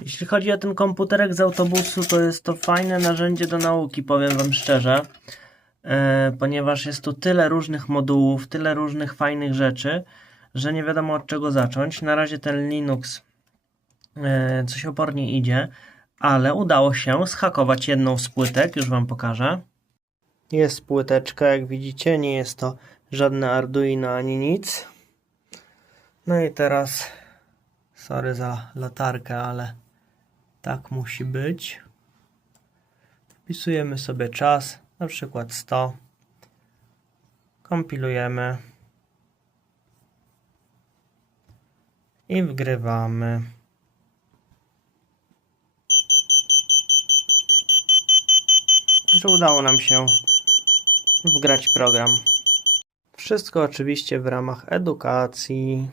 Jeśli chodzi o ten komputerek z autobusu, to jest to fajne narzędzie do nauki, powiem Wam szczerze, e, ponieważ jest tu tyle różnych modułów, tyle różnych fajnych rzeczy, że nie wiadomo od czego zacząć. Na razie ten Linux e, coś opornie idzie, ale udało się schakować jedną z płytek, już Wam pokażę. Jest płyteczka, jak widzicie, nie jest to żadne Arduino ani nic. No i teraz, sorry za latarkę, ale tak musi być. Wpisujemy sobie czas, na przykład 100. Kompilujemy. I wgrywamy. Że udało nam się wgrać program. Wszystko oczywiście w ramach edukacji.